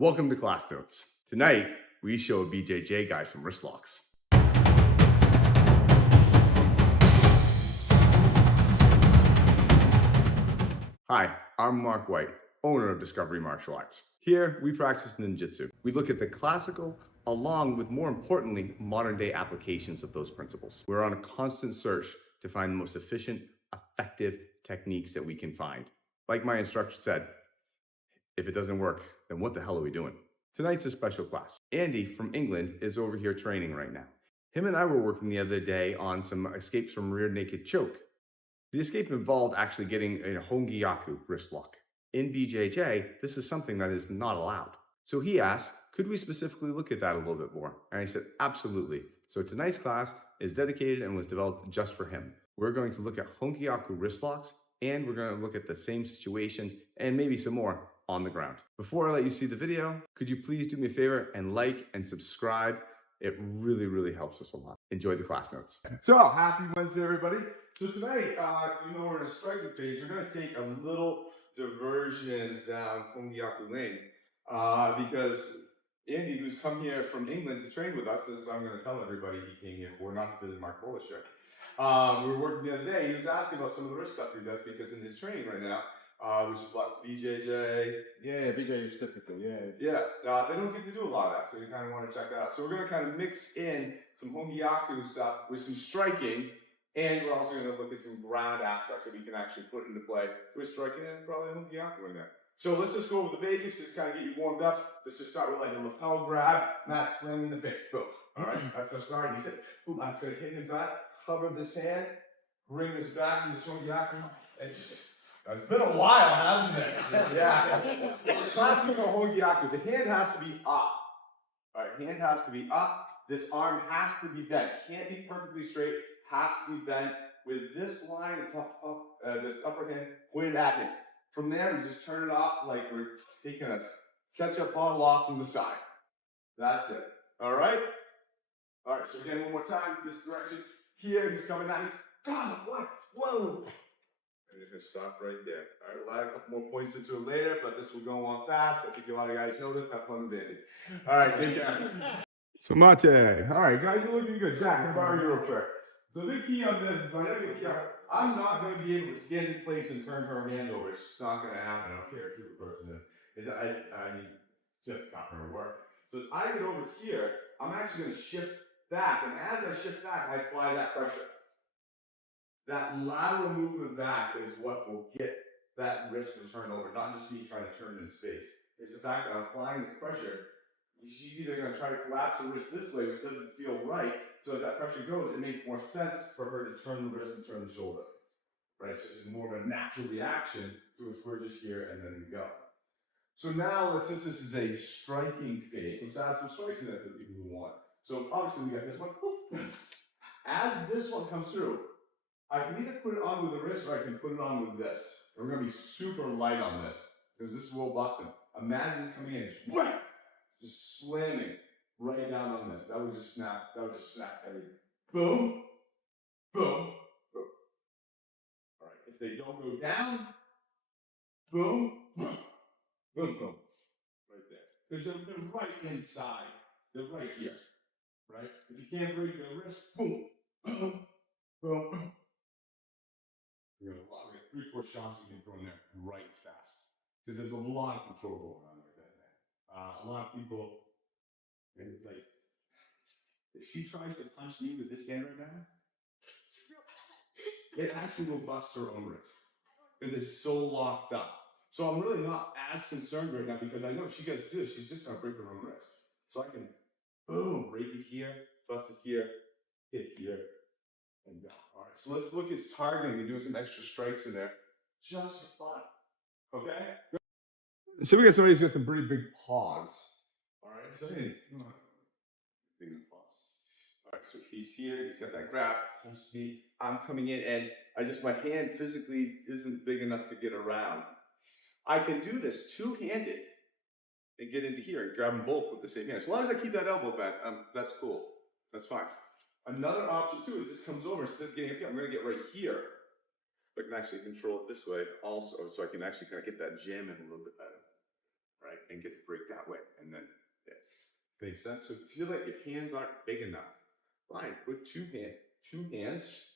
Welcome to Class Notes. Tonight, we show a BJJ guy some wrist locks. Hi, I'm Mark White, owner of Discovery Martial Arts. Here, we practice Ninjutsu. We look at the classical, along with, more importantly, modern-day applications of those principles. We're on a constant search to find the most efficient, effective techniques that we can find. Like my instructor said, if it doesn't work, then what the hell are we doing? Tonight's a special class. Andy from England is over here training right now. Him and I were working the other day on some escapes from rear naked choke. The escape involved actually getting a Hon Gyaku wrist lock. In BJJ, this is something that is not allowed. So he asked, could we specifically look at that a little bit more? And I said, absolutely. So tonight's class is dedicated and was developed just for him. We're going to look at Hon Gyaku wrist locks, and we're going to look at the same situations and maybe some more on the ground. Before I let you see the video, could you please do me a favor and like and subscribe? It really, really helps us a lot. Enjoy the class notes. So, happy Wednesday, everybody. So tonight, we're in a striking phase. We're going to take a little diversion down Hon Gyaku Lane because Andy, who's come here from England to train with us, as I'm going to tell everybody he came here for, not to visit Mark Bullish. We were working the other day. He was asking about some of the wrist stuff he does because in his training right now, which is what, BJJ? Yeah, BJJ typical, yeah. Yeah, they don't get to do a lot of that, so you kind of want to check that out. So we're going to kind of mix in some Hon Gyaku stuff with some striking, and we're also going to look at some ground aspects that we can actually put into play with striking and probably Hon Gyaku in there. So let's just go over the basics, just kind of get you warmed up. Let's just start with like a lapel grab, not slamming the face. Boom. All right, that's the start. You said, boom, I'm going to hit his back, cover this hand, bring this back into Hon Gyaku, and just... It's been a while, hasn't it? Yeah. Classical Hon Gyaku. The hand has to be up. All right, hand has to be up. This arm has to be bent. Can't be perfectly straight. Has to be bent with this line, this upper hand pointed at him. From there, we just turn it off like we're taking a ketchup bottle off from the side. That's it. All right? All right, so again, one more time. This direction. Here, he's coming at me. God, what? Whoa. And you're going to stop right there. All right, we'll add a couple more points into it later, but this will go on fast. I think a lot of guys know this. Have fun with Andy. All right, take care. So, Mate. All right, guys, you're looking good. Jack, I'm borrowing you real quick. So, the key on this is I'm not going to be able to stand in place and turn her hand over. It's just not going to happen. I don't care who the person is. I mean, just not going to work. So, as I get over here, I'm actually going to shift back. And as I shift back, I apply that pressure. That lateral movement back is what will get that wrist to turn over, not just me trying to turn in space. It's the fact that I'm applying this pressure. She's either going to try to collapse the wrist this way, which doesn't feel right. So as that pressure goes, it makes more sense for her to turn the wrist and turn the shoulder. Right? So this is more of a natural reaction to us. We're just here and then we go. So now, since this is a striking phase, let's add some strikes in there for the people who want. So obviously we got this one. As this one comes through, I can either put it on with the wrist or I can put it on with this. And we're going to be super light on this because this is real busting. Imagine this coming in, just slamming right down on this. That would just snap. That would just snap everything. Boom, boom, boom. All right. If they don't go down, boom, boom, boom, boom. Right there. Because they're right inside. They're right here. Right. If you can't break the wrist, boom, boom, boom, boom. We got 3-4 shots you can throw in there right fast. Because there's a lot of control going on with that thing. A lot of people, like, if she tries to punch me with this hand right now, it actually will bust her own wrist. Because it's so locked up. So I'm really not as concerned right now because I know if she gets this, she's just going to break her own wrist. So I can, boom, break it here, bust it here, hit here. And go. All right, so let's look at targeting and doing some extra strikes in there just for fun. Okay? So we got somebody who's got some pretty big paws. All right, so hey, big paws. All right, so he's here, he's got that grab. I'm coming in, and my hand physically isn't big enough to get around. I can do this two-handed and get into here and grab them both with the same hand. As long as I keep that elbow bent, that's cool. That's fine. Another option too is this comes over, instead of getting up here, I'm going to get right here. I can actually control it this way also, so I can actually kind of get that jam in a little bit better, right? And get the break that way. Makes sense. So if you feel like your hands aren't big enough, fine, put two hands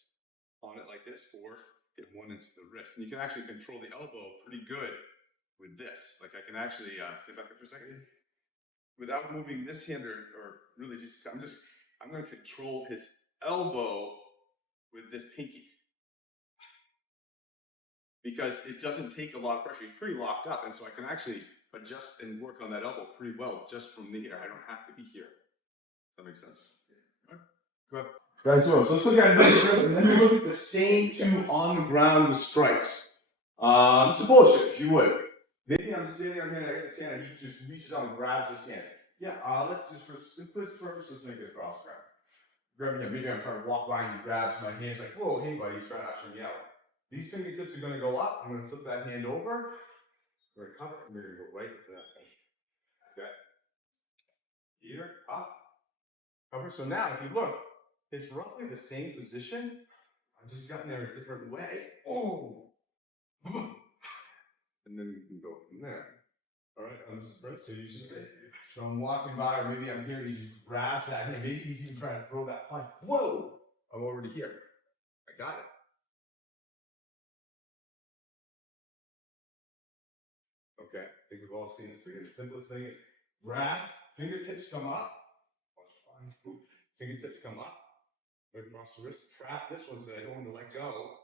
on it like this, or get one into the wrist. And you can actually control the elbow pretty good with this. Like I can actually, stay back there for a second, without moving this hand or really just, I'm gonna control his elbow with this pinky. Because it doesn't take a lot of pressure. He's pretty locked up, and so I can actually adjust and work on that elbow pretty well just from here. I don't have to be here. Does that make sense? Yeah. Go ahead. Right, so let's look at it, and then we look at the same two on the ground strikes. It's a bullshit, if you would. Maybe I'm standing on here and I get this hand, and he just reaches out and grabs his hand. Yeah, let's just for simplicity purpose, let's make it a cross grab. Grab him, maybe I'm trying to walk by and he grabs my hand, like, whoa, hey buddy, he's trying to actually yell. These fingertips are going to go up. I'm going to flip that hand over. We're going to cover, and we're going to go right to that thing. Okay. Here, up, cover. So now, if you look, it's roughly the same position. I've just gotten there a different way. Oh! And then we can go from there. All right, right. So you just say, so I'm walking by, or maybe I'm here, he just grabs that hand. Maybe he's even trying to throw that punch. Whoa! I'm already here. I got it. Okay, I think we've all seen this again. The simplest thing is grab, fingertips come up. Fingertips come up, right across the wrist. Trap this one so I don't want to let go.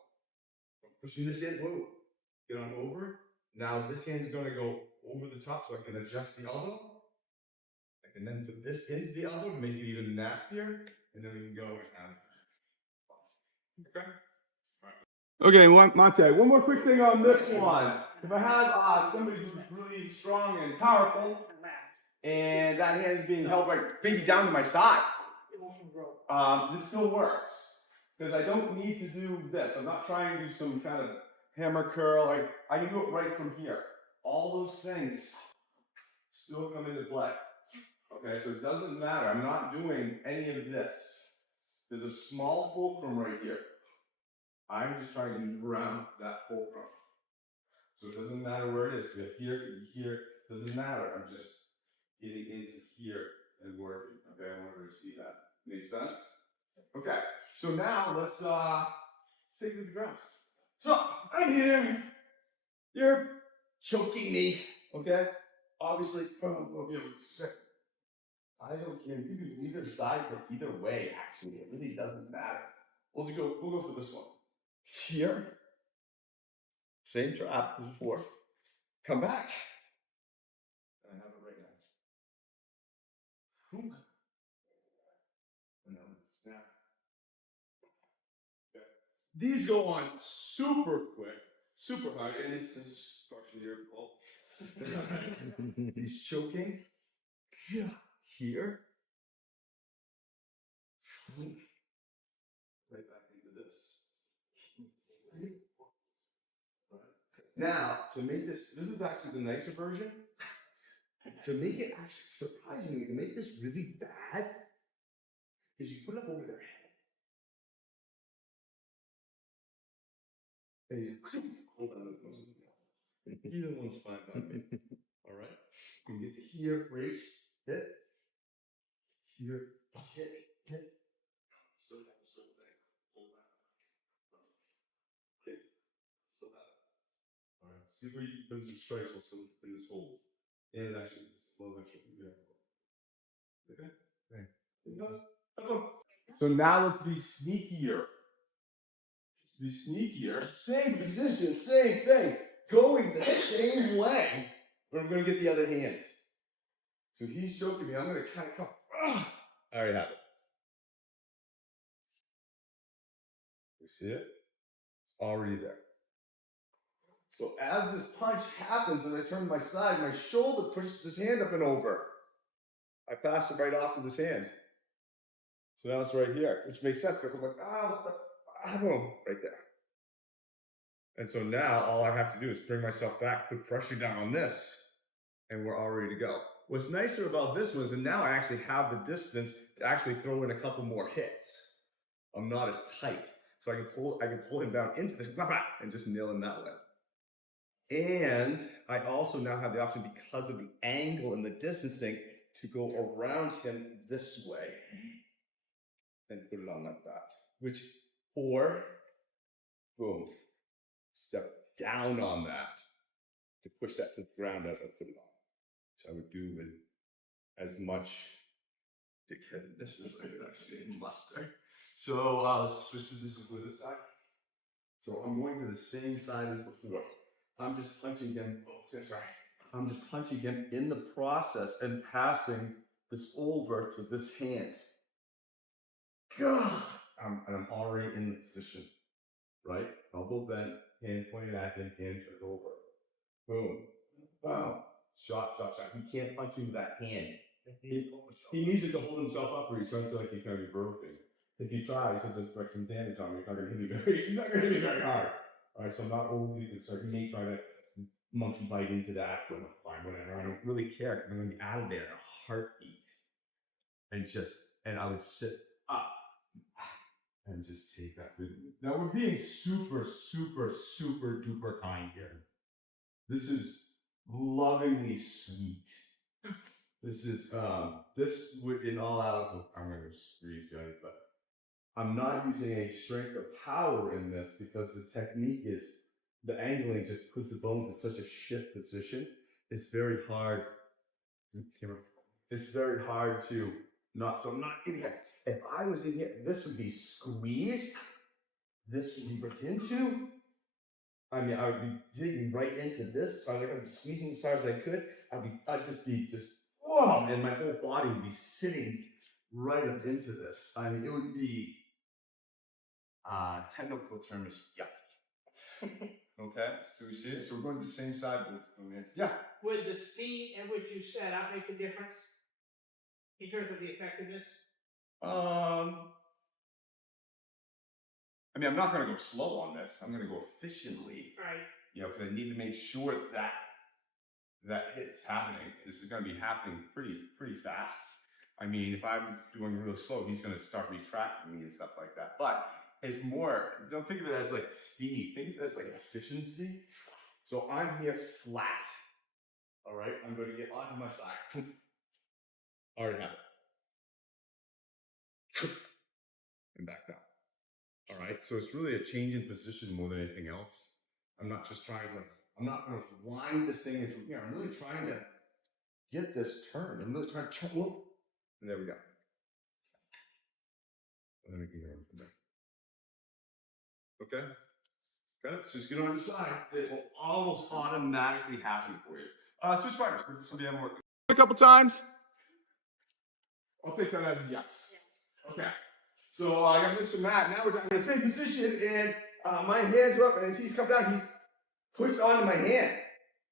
Pushing this in, whoa. Get on over. Now this hand's going to go over the top so I can adjust the elbow. I can then put this into the elbow to make it even nastier. And then we can go and okay. Okay, Monte, one more quick thing on this one. If I have somebody who's really strong and powerful, and that hand is being held right maybe down to my side, this still works. Because I don't need to do this. I'm not trying to do some kind of hammer curl. I can do it right from here. All those things still come into play. Okay, so it doesn't matter. I'm not doing any of this. There's a small fulcrum right here. I'm just trying to move around that fulcrum. So it doesn't matter where it is. Could be here, it doesn't matter. I'm just getting into here and working. Okay, I want everybody to see that. Make sense? Okay, so now let's stick to the ground. So I'm here. You're choking me. Okay? Obviously, I don't care. You can do either side or either way, actually. It really doesn't matter. We'll go for this one. Here, same trap as before. Come back. I have it right now. Snap. Okay. These go on super quick, super hard, and it's just structure your pull. He's choking. Here. Right back into this. Now, to make this is actually the nicer version. To make it actually surprisingly, to make this really bad, is you put it up over their head. And you hold on. Either one's fine by me. All right. You can get to here, race, hit. Here, hit. Still have this whole thing. Hold that. Okay. Still have it. All right. See where you put some strikes will still in this hole. And actually, this low actually. Okay. Okay. So now let's be sneakier. Be sneakier. Same position, same thing. Going the same way. But I'm going to get the other hand. So he's choking me. I'm going to kind of come. I already have it. You see it? It's already there. So as this punch happens and I turn to my side, my shoulder pushes his hand up and over. I pass it right off to this hand. So now it's right here, which makes sense because I'm like, boom, right there. And so now all I have to do is bring myself back, put pressure down on this, and we're all ready to go. What's nicer about this one is that now I actually have the distance to actually throw in a couple more hits. I'm not as tight. So I can pull him down into this and just nail him that way. And I also now have the option, because of the angle and the distancing, to go around him this way and put it on like that. Or, boom, step down on that to push that to the ground as I put it on. So I would do with as much this as I could actually muster. So let's switch positions with this side. So I'm going to the same side as before. I'm just punching him. Oh, sorry. I'm just punching him in the process and passing this over to this hand. God. And I'm already in the position, right? Elbow bent, hand pointed at him, hand turned over. Boom. Wow. Shot. He can't punch you with that hand. He needs it to hold himself up, or he's going to feel like he's going to be broken. If he tries, he'll just direct some damage on me. He's not going to hit me very hard. All right, so I'm not overly concerned. He may try to monkey bite into that, but fine, whatever. I don't really care. I'm going to be out of there in a heartbeat. And I would sit up and just take that with me. Now we're being super, super, super duper kind here. This is lovingly sweet. This is, this would in all out, I'm going to squeeze you, but I'm not using any strength or power in this because the technique is, the angling just puts the bones in such a shit position. It's very hard. It's very hard to not, so I'm not in here. If I was in here, this would be squeezed. This would be ripped into. I mean, I would be digging right into this. So I'd be squeezing as hard as I could. I'd just be whoa, and my whole body would be sitting right up into this. I mean, it would be, technical term is yuck. Okay, so we see it. So we're going to the same side. Yeah. Would the speed at which you set up make a difference in terms of the effectiveness? I mean, I'm not going to go slow on this. I'm going to go efficiently. Right. You know, because I need to make sure that that hit's happening. This is going to be happening pretty fast. I mean, if I'm doing real slow, he's going to start retracting me and stuff like that. But it's more, don't think of it as like speed. Think of it as like efficiency. So I'm here flat. All right, I'm going to get onto my side. Already have it. And back down. All right, so it's really a change in position more than anything else. I'm not going to wind this thing in from here. I'm really trying to get this turned. I'm really trying to turn. Whoa. And there we go. And then we can go from there. Okay? Okay, so just get on the side. It will almost automatically happen for you. Switch fighters. Somebody have more. A couple times. I'll take that as a yes. Okay. So I got this and that. Now we're in the same position, and my hands are up, and as he's come down, he's pushed onto my hand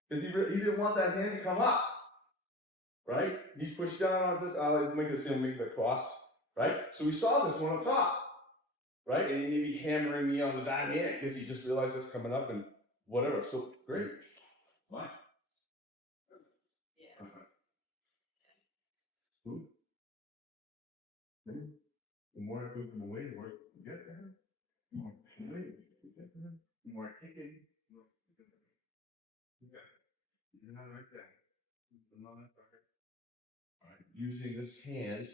because he didn't want that hand to come up. Right? He's pushed down on this. I'll make this and make the cross. Right? So we saw this one on top. Right? And he may be hammering me on the back hand because he just realized it's coming up and whatever. So great. Fine. Yeah. The more I put them away, the more you get there. The more you get there. The more I kick it. Okay. You're not right there. All right. Using this hand,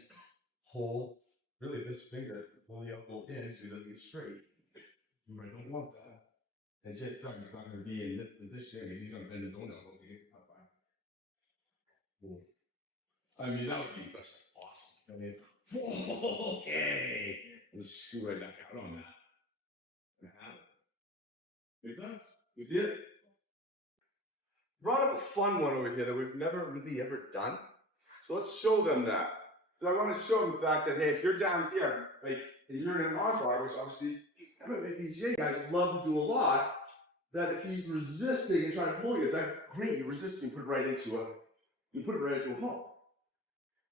hold, really this finger, pull the elbow in so he doesn't get straight. You might don't want that. And Jay Thug is not going to be in this position. He's going to bend his own elbow to get up by. Cool. I mean, that would be just awesome. I mean, okay. Let's screw right back out on that. Make sense? You see it? Brought up a fun one over here that we've never really ever done. So let's show them that. So I want to show them the fact that, hey, if you're down here, like, and you're in an armbar, which obviously BJJ guys love to do a lot, that if he's resisting and trying to pull you, it's like, great, you're resisting, put it right into a hold.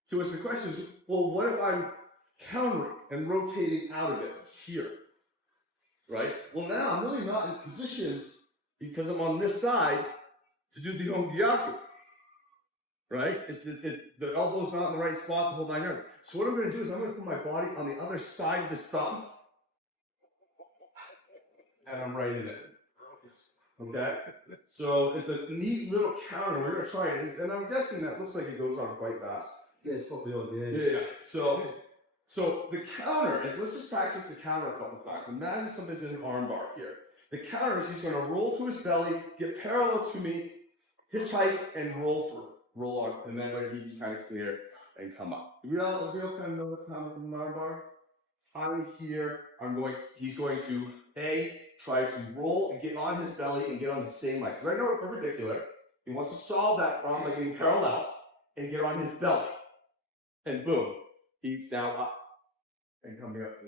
So it's the question, well, what if I'm countering and rotating out of it here? Right? Well, now I'm really not in position because I'm on this side to do the Hon Gyaku. Right? The elbow's not in the right spot to hold my nerve. So what I'm going to do is I'm going to put my body on the other side of this thumb. And I'm right in it. Okay? So it's a neat little counter. We're going to try it. And I'm guessing that looks like it goes on quite fast. Yeah, it's probably on the Yeah. So the counter is, let's just practice the counter a couple times. Imagine something's in an armbar here. The counter is he's going to roll to his belly, get parallel to me, hitchhike, and roll through. Roll on. And then when he kind of clear and come up. We all kind of know the counter in an armbar? I'm here. He's going to try to roll and get on his belly and get on the same leg. Right now we're perpendicular. He wants to solve that problem by getting parallel and get on his belly. And boom, he's now up and coming up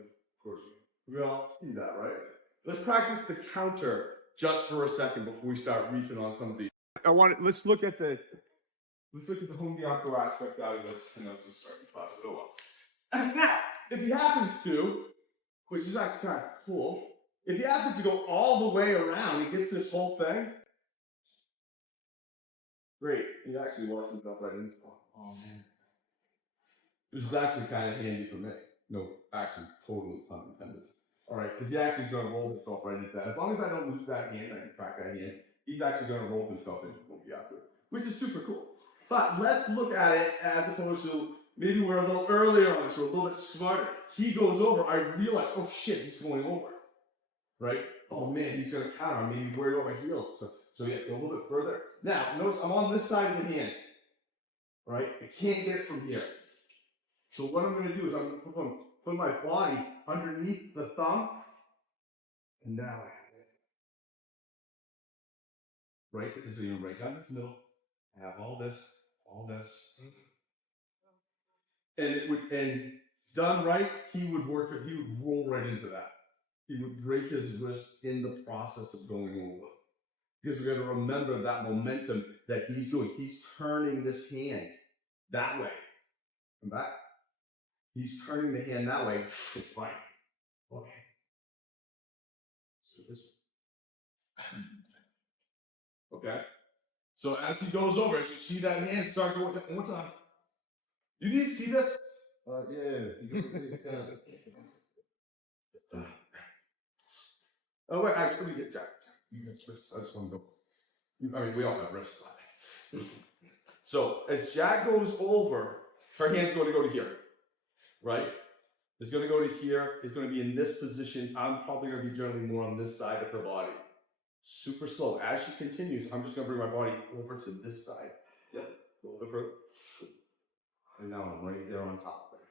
towards you. We all see that, right? Let's practice the counter just for a second before we start reefing on some of these. Let's look at the Hon Gyaku aspect out of this, and let's just start the class a little while. Now, if he happens to, which is actually kind of cool, if he happens to go all the way around, he gets this whole thing. Great, he actually walks himself right into it. Oh man. This is actually kind of handy for me. No, actually, totally pun intended. All right, because he's actually going to roll himself right into that. As long as I don't lose that hand, I can crack that hand. He's actually going to roll himself into Hon Gyaku, which is super cool. But let's look at it as opposed to maybe we're a little earlier on this, we're a little bit smarter. He goes over, I realize, oh shit, he's going over. Right? Oh man, he's going to counter. I'm maybe worried about my heels. So yeah, go a little bit further. Now, notice I'm on this side of the hand. Right? I can't get it from here. So what I'm going to do is I'm going to put my body underneath the thumb. And now I have it. Right? So you're right down this middle. I have all this. And done right, he would roll right into that. He would break his wrist in the process of going over. Because we got to remember that momentum that he's doing. He's turning this hand that way. Come back. He's turning the hand that way. It's fine. Okay. So this way. Okay. So as he goes over, as you see that hand start going one more time. You need to see this? Yeah. Oh wait, actually, let me get Jack. I just want to go. I mean, we all have wrists. So as Jack goes over, her hand's going to go to here, right? It's going to go to here. It's going to be in this position. I'm probably going to be generally more on this side of her body. Super slow. As she continues, I'm just going to bring my body over to this side. Yep. A little bit further. And now I'm right there on top of it.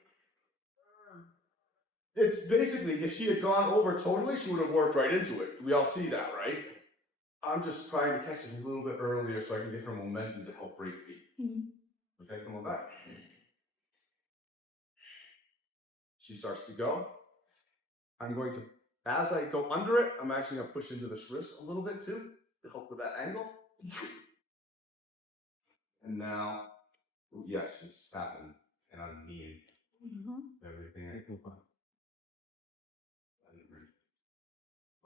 It's basically, if she had gone over totally, she would have worked right into it. We all see that, right? I'm just trying to catch it a little bit earlier so I can get her momentum to help break me. Okay, come on back. She starts to go. I'm going to, as I go under it, I'm actually going to push into this wrist a little bit too to help with that angle. And now, yes, she's tapping and I'm kneeing. Everything I can find.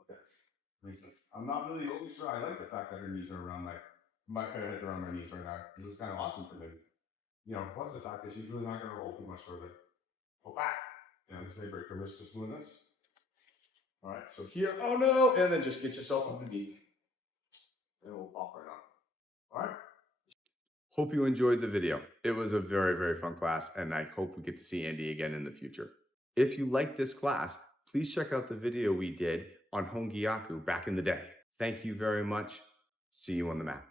Okay, makes sense. I'm not really overly sure. I like the fact that her knees are around my head's around my knees right now. This is kind of awesome for me. You know, plus the fact that she's really not going to roll too much further. Go back. You know, this may break her wrist just doing this. All right, so here, oh no, and then just get yourself underneath. And it will pop right on. All right. Hope you enjoyed the video. It was a very, very fun class, and I hope we get to see Andy again in the future. If you liked this class, please check out the video we did on Hon Gyaku back in the day. Thank you very much. See you on the mat.